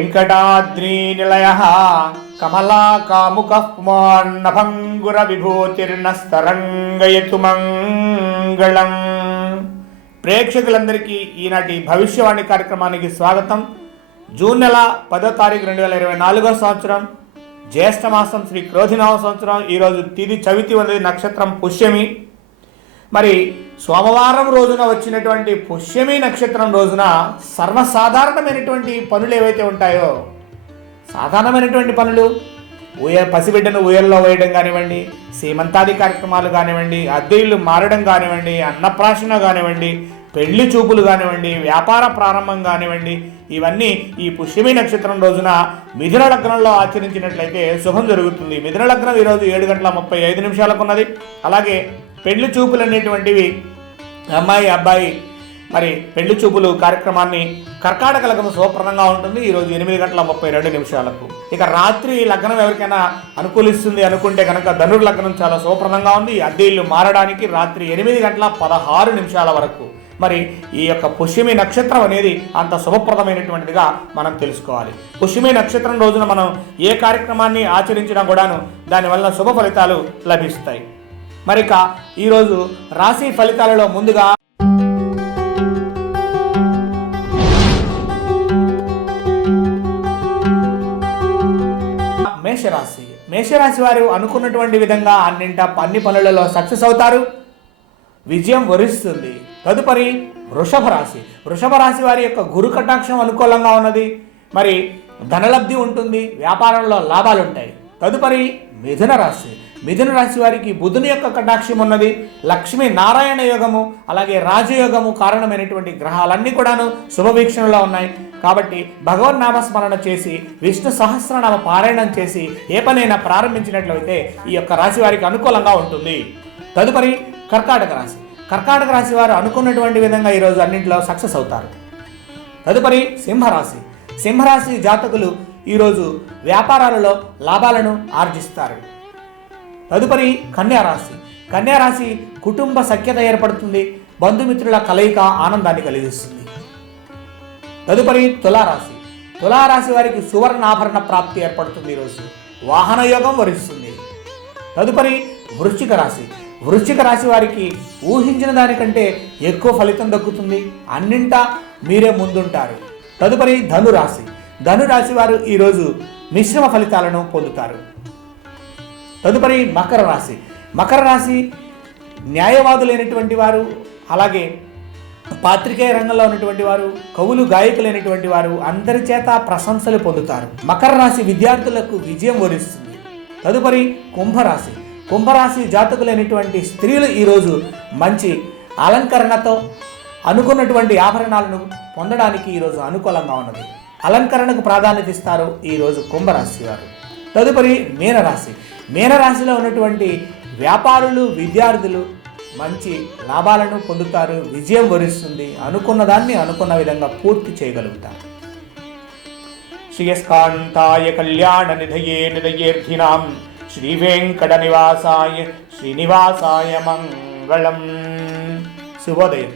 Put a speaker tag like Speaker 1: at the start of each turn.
Speaker 1: శ్రీవేంకటాద్రీనిలయ కమలాకాముక పుమాన్నభంగుర విభూతిర్నస్తరంగయతు మంగళం ప్రేక్షకులందరికీ ఈనాటి భవిష్యవాణి కార్యక్రమానికి స్వాగతం. జూన్ నెల పదో తారీఖు రెండు వేల ఇరవై నాలుగో సంవత్సరం. జ్యేష్ఠ మాసం శ్రీ క్రోధినామ సంవత్సరం. ఈరోజు తిది చవితి ఉన్నది నక్షత్రం పుష్యమి. మరి సోమవారం రోజున వచ్చినటువంటి పుష్యమి నక్షత్రం రోజున సర్వసాధారణమైనటువంటి పనులు ఏవైతే ఉంటాయో సాధారణమైనటువంటి పనులు ఊయ పసిబిడ్డను ఊయల్లో వేయడం కానివ్వండి సీమంతాది కార్యక్రమాలు కానివ్వండి అద్దె ఇల్లు మారడం కానివ్వండి అన్నప్రాశన కానివ్వండి పెళ్ళి చూపులు కానివ్వండి వ్యాపార ప్రారంభం కానివ్వండి ఇవన్నీ ఈ పుష్యమి నక్షత్రం రోజున మిథున లగ్నంలో ఆచరించినట్లయితే శుభం జరుగుతుంది. మిథున లగ్నం ఈరోజు ఏడు గంటల ముప్పై ఐదు నిమిషాలకు ఉన్నది. అలాగే పెళ్ళి చూపులు అనేటువంటివి అమ్మాయి అబ్బాయి మరి పెళ్ళి చూపులు కార్యక్రమాన్ని కర్కాటక లగ్నం శుభప్రదంగా ఉంటుంది. ఈరోజు ఎనిమిది గంటల ముప్పై రెండు నిమిషాలకు. ఇక రాత్రి లగ్నం ఎవరికైనా అనుకూలిస్తుంది అనుకుంటే కనుక ధనుర్ లగ్నం చాలా శుభప్రదంగా ఉంది. అద్దె ఇల్లు మారడానికి రాత్రి ఎనిమిది గంటల పదహారు నిమిషాల వరకు. మరి ఈ యొక్క పుష్యమి నక్షత్రం అనేది అంత శుభప్రదమైనటువంటిదిగా మనం తెలుసుకోవాలి. పుష్యమి నక్షత్రం రోజున మనం ఏ కార్యక్రమాన్ని ఆచరించినా కూడాను దానివల్ల శుభ ఫలితాలు లభిస్తాయి. మరిక ఈరోజు రాశి ఫలితాలలో ముందుగా మేషరాశి. మేషరాశి వారు అనుకున్నటువంటి విధంగా అన్నింట అన్ని పనులలో సక్సెస్ అవుతారు. విజయం వరిస్తుంది. తదుపరి వృషభ రాశి. వృషభ రాశి వారి యొక్క గురు కటాక్షం అనుకూలంగా ఉన్నది. మరి ధనలబ్ధి ఉంటుంది. వ్యాపారంలో లాభాలు ఉంటాయి తదుపరి మిథున రాశి. మిథున రాశి వారికి బుధుని యొక్క కటాక్షం ఉన్నది లక్ష్మీ నారాయణ యోగము అలాగే రాజయోగము కారణమైనటువంటి గ్రహాలన్నీ కూడాను శుభవీక్షణలో ఉన్నాయి. కాబట్టి భగవన్ నామస్మరణ చేసి విష్ణు సహస్రనామ పారాయణం చేసి ఏ పనైనా ప్రారంభించినట్లయితే ఈ యొక్క రాశి వారికి అనుకూలంగా ఉంటుంది. తదుపరి కర్కాటక రాశి. కర్కాటక రాశి వారు అనుకున్నటువంటి విధంగా ఈరోజు అన్నింటిలో సక్సెస్ అవుతారు. తదుపరి సింహరాశి. సింహరాశి జాతకులు ఈరోజు వ్యాపారాలలో లాభాలను ఆర్జిస్తారు. తదుపరి కన్యారాశి. కన్యారాశి కుటుంబ సఖ్యత ఏర్పడుతుంది బంధుమిత్రుల కలయిక ఆనందాన్ని కలిగిస్తుంది. తదుపరి తులారాశి. తులారాశి వారికి సువర్ణ ఆభరణ ప్రాప్తి ఏర్పడుతుంది ఈరోజు వాహన యోగం వరిస్తుంది. తదుపరి వృశ్చిక రాశి. వృశ్చిక రాశి వారికి ఊహించిన దానికంటే ఎక్కువ ఫలితం దక్కుతుంది. అన్నింటా మీరే ముందుంటారు. తదుపరి ధనురాశి. ధనురాశి వారు ఈరోజు మిశ్రమ ఫలితాలను పొందుతారు. తదుపరి మకర రాశి. మకర రాశి న్యాయవాదులైనటువంటి వారు అలాగే పాత్రికేయ రంగంలో ఉన్నటువంటి వారు కవులు గాయకులైనటువంటి వారు అందరి చేత ప్రశంసలు పొందుతారు. మకర రాశి విద్యార్థులకు విజయం వరిస్తుంది. తదుపరి కుంభరాశి. కుంభరాశి జాతకులైనటువంటి స్త్రీలు ఈరోజు మంచి అలంకరణతో అనుకున్నటువంటి ఆభరణాలను పొందడానికి ఈరోజు అనుకూలంగా ఉన్నది. అలంకరణకు ప్రాధాన్యత ఇస్తారు ఈరోజు కుంభరాశి వారు. తదుపరి మీనరాశి. మీనరాశిలో ఉన్నటువంటి వ్యాపారులు విద్యార్థులు మంచి లాభాలను పొందుతారు విజయం వరిస్తుంది అనుకున్న దాన్ని అనుకున్న విధంగా పూర్తి చేయగలుగుతారు. శ్రీయస్కాంతాయ కళ్యాణ నిధయే నిధయేర్థినాం శ్రీ వెంకట నివాసాయ శ్రీనివాసాయ మంగళం. శుభోదయం.